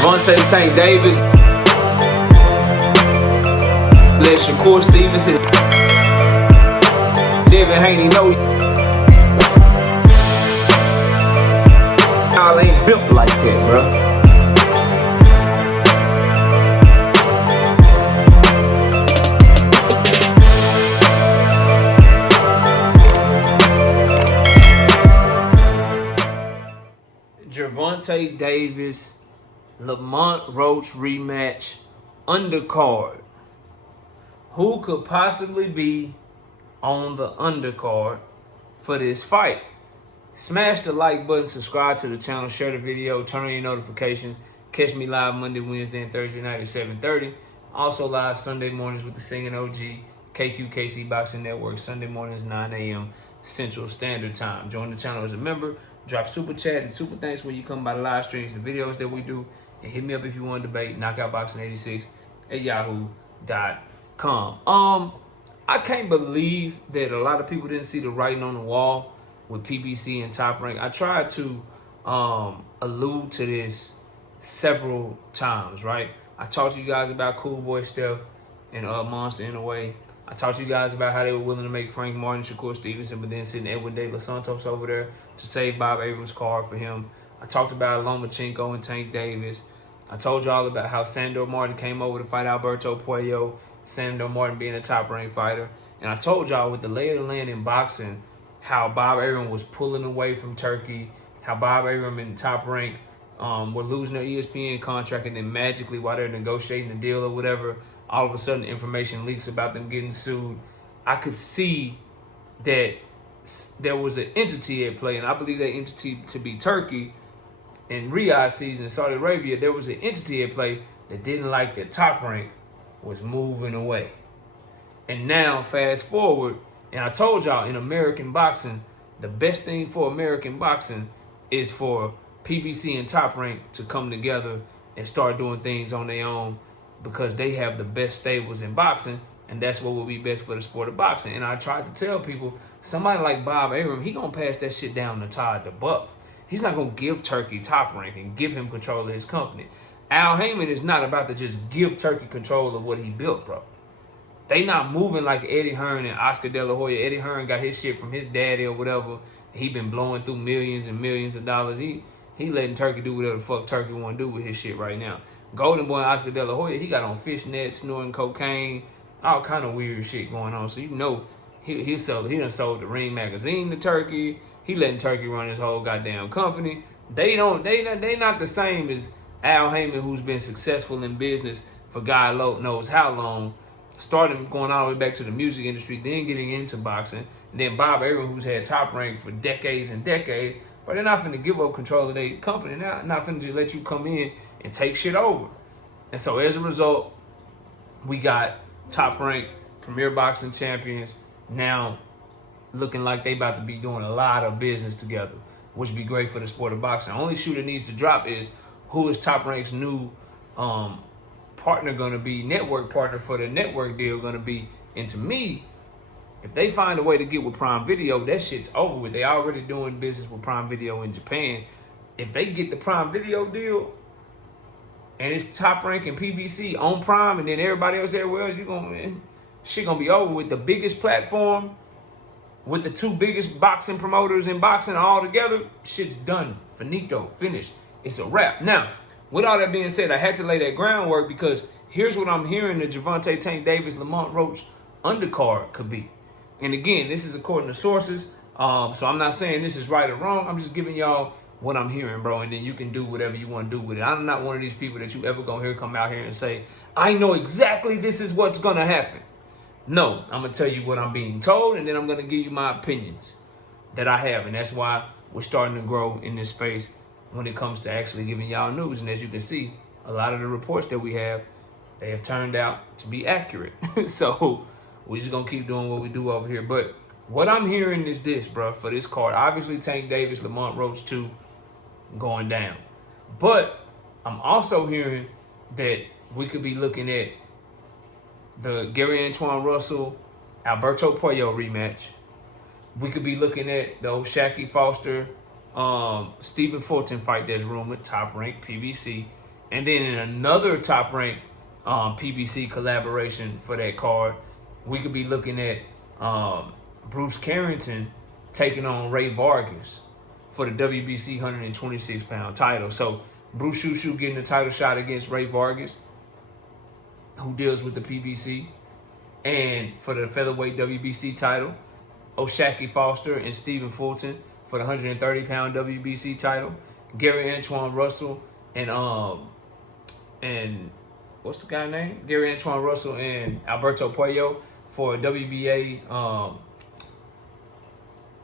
Gervonta Tank Davis. Let Shakur Stevenson. Devin Haney know y'all ain't built like that, bro. Gervonta Davis, Lamont Roach rematch, undercard. Who could possibly be on the undercard for this fight? Smash the like button, subscribe to the channel, share the video, turn on your notifications. Catch me live Monday, Wednesday, and Thursday night at 7:30. Also live Sunday mornings with the Singing OG, KQKC Boxing Network, Sunday mornings, 9 a.m. Central Standard Time. Join the channel as a member. Drop super chat and super thanks when you come by the live streams and videos that we do. And hit me up if you want to debate. KnockoutBoxing86 at yahoo.com. I can't believe that a lot of people didn't see the writing on the wall with PBC and Top Rank. I tried to allude to this several times, right? I talked to you guys about Cool Boy Steph and Monster in a way. I talked to you guys about how they were willing to make Frank Martin, Shakur Stevenson, but then sending Edwin De Los Santos over there to save Bob Abrams' card for him. I talked about Lomachenko and Tank Davis. I told y'all about how Sandor Martin came over to fight Alberto Puello, Sandor Martin being a top-ranked fighter. And I told y'all with the lay of the land in boxing, how Bob Arum was pulling away from Turkey, how Bob Arum and Top Rank were losing their ESPN contract, and then magically while they're negotiating the deal or whatever, all of a sudden information leaks about them getting sued. I could see that there was an entity at play, and I believe that entity to be Turkey. In Riyadh season in Saudi Arabia, there was an entity at play that didn't like that Top Rank was moving away. And now, fast forward, and I told y'all in American boxing, the best thing for American boxing is for PBC and Top Rank to come together and start doing things on their own, because they have the best stables in boxing, and that's what will be best for the sport of boxing. And I tried to tell people, somebody like Bob Arum, he gonna pass that shit down to Todd the Buff. He's not gonna give Turkey Top Rank and give him control of his company. Al Heyman is not about to just give Turkey control of what he built, bro. They not moving like Eddie Hearn and Oscar De La Hoya. Eddie Hearn got his shit from his daddy or whatever. He been blowing through millions and millions of dollars. He letting Turkey do whatever the fuck Turkey want to do with his shit right now. Golden Boy Oscar De La Hoya, he got on fishnets, snorting cocaine, all kind of weird shit going on. So you know he done sold the Ring magazine to Turkey. He letting Turkey run his whole goddamn company. They not the same as Al Heyman, who's been successful in business for God knows how long, starting going all the way back to the music industry, then getting into boxing. And then Bob Arum, who's had Top Rank for decades and decades, but they're not finna give up control of their company. They're not finna just let you come in and take shit over. And so as a result, we got Top Rank, Premier Boxing Champions, now looking like they about to be doing a lot of business together, which would be great for the sport of boxing. The only shoe that needs to drop is who is Top Rank's new partner going to be, network partner for the network deal going to be. And to me, if they find a way to get with Prime Video, that shit's over with. They already doing business with Prime Video in Japan. If they get the Prime Video deal, and it's Top Rank and PBC on Prime, and then everybody else everywhere else, shit gonna be over with. The biggest platform, with the two biggest boxing promoters in boxing all together, shit's done. Finito, finished. It's a wrap. Now, with all that being said, I had to lay that groundwork because here's what I'm hearing the Gervonta Tank Davis, Lamont Roach undercard could be. And again, this is according to sources, so I'm not saying this is right or wrong. I'm just giving y'all what I'm hearing, bro, and then you can do whatever you want to do with it. I'm not one of these people that you ever gonna hear come out here and say, I know exactly this is what's gonna happen. No, I'm gonna tell you what I'm being told, and then I'm gonna give you my opinions that I have, and that's why we're starting to grow in this space when it comes to actually giving y'all news. And as you can see, a lot of the reports that we have, they have turned out to be accurate. So we're just gonna keep doing what we do over here. But what I'm hearing is this, bro, for this card. Obviously, Tank Davis, Lamont Roach 2 going down. But I'm also hearing that we could be looking at the Gary Antoine Russell, Alberto Puello rematch. We could be looking at the old Shaquille Foster, Stephen Fulton fight that's rumored, Top Rank, PBC. And then in another Top Rank PBC collaboration for that card, we could be looking at Bruce Carrington taking on Ray Vargas for the WBC 126-pound title. So Bruce Shushu getting the title shot against Ray Vargas, who deals with the PBC. And for the featherweight WBC title, O'Shaquie Foster and Stephen Fulton for the 130-pound WBC title. Gary Antoine Russell and what's the guy's name? Gary Antoine Russell and Alberto Puello for a WBA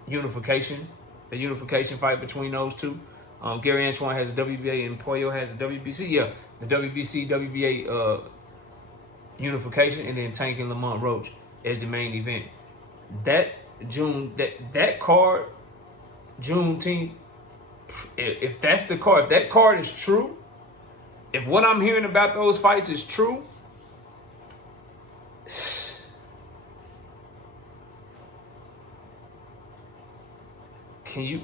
unification. The unification fight between those two. Gary Antoine has a WBA and Puello has a WBC. Yeah, the WBC, WBA unification, and then Tank and Lamont Roach as the main event. That card, Juneteenth, if that's the card, if that card is true, if what I'm hearing about those fights is true, can you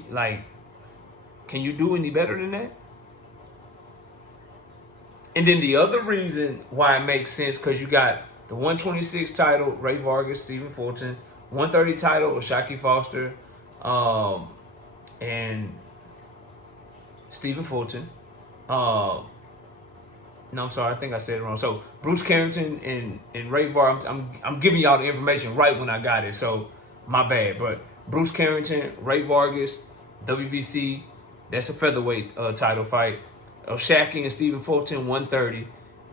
do any better than that? And then the other reason why it makes sense, because you got the 126 title, Ray Vargas, Stephen Fulton, 130 title, O'Shaquie Foster, and Stephen Fulton. No, I'm sorry, I think I said it wrong. So Bruce Carrington and Ray Vargas, I'm giving y'all the information right when I got it, so my bad. But Bruce Carrington, Ray Vargas, WBC, that's a featherweight title fight. O'Shaquie and Stephen Fulton, 130.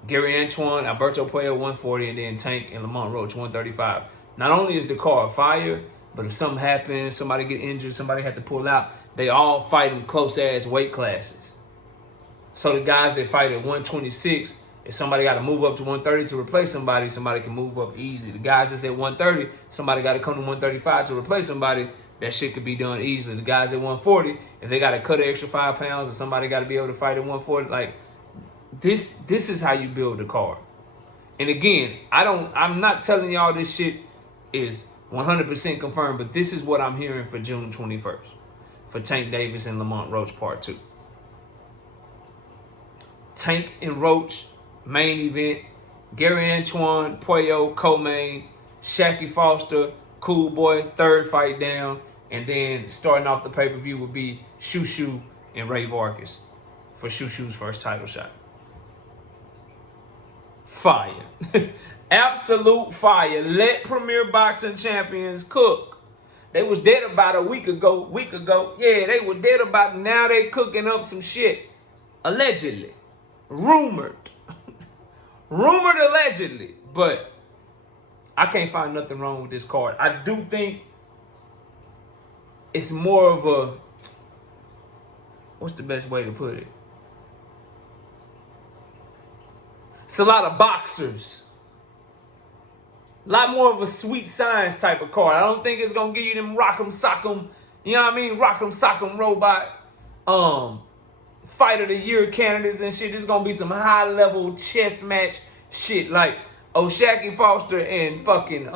Gary Antoine, Alberto Puello, 140. And then Tank and Lamont Roach, 135. Not only is the card fire, but if something happens, somebody get injured, somebody had to pull out, they all fight in close-ass weight classes. So the guys that fight at 126, if somebody got to move up to 130 to replace somebody, somebody can move up easy. The guys that's at 130, somebody got to come to 135 to replace somebody, that shit could be done easily. The guys at 140, if they got to cut an extra 5 pounds or somebody got to be able to fight at 140, like, this is how you build a card. And again, I'm not telling y'all this shit is 100% confirmed, but this is what I'm hearing for June 21st for Tank Davis and Lamont Roach Part 2. Tank and Roach, main event. Gary Antoine, Puello, co-main. Shaquie Foster, Cool Boy, third fight down. And then starting off the pay-per-view would be Shushu and Ray Vargas for Shushu's first title shot. Fire. Absolute fire. Let Premier Boxing Champions cook. They was dead about a week ago. Yeah, they were dead about, now they cooking up some shit. Allegedly. Rumored. Rumored allegedly. But I can't find nothing wrong with this card. I do think it's more of a, what's the best way to put it? It's a lot of boxers. A lot more of a sweet science type of card. I don't think it's going to give you them rock'em sock'em, you know what I mean? Rock'em sock'em robot fight of the year candidates and shit. There's going to be some high level chess match shit like O'Shaquie Foster and fucking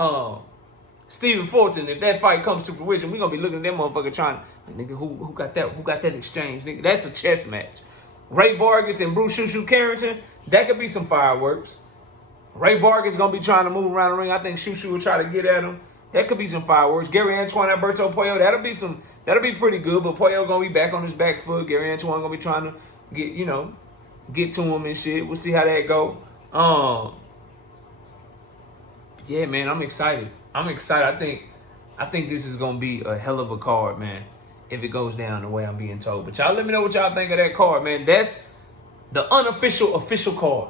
Stephen Fulton. If that fight comes to fruition, we're going to be looking at that motherfucker trying, like, nigga, who got that? Who got that exchange? Nigga, that's a chess match. Ray Vargas and Bruce Shushu Carrington, that could be some fireworks. Ray Vargas going to be trying to move around the ring. I think Shushu will try to get at him. That could be some fireworks. Gary Antoine, Alberto Puello, that'll be pretty good, but Puello going to be back on his back foot. Gary Antoine going to be trying to get to him and shit. We'll see how that go. Yeah, man, I'm excited. I think this is going to be a hell of a card, man, if it goes down the way I'm being told. But y'all let me know what y'all think of that card, man. That's the unofficial official card.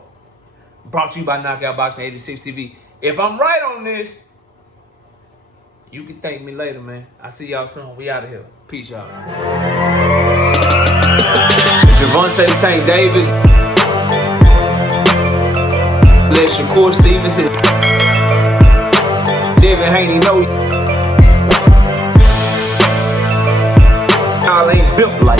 Brought to you by Knockout Boxing 86 TV. If I'm right on this, you can thank me later, man. I see y'all soon. We out of here. Peace, y'all. Gervonta Tank Davis. Let Shakur Stevenson. Devin Haney know y'all ain't built like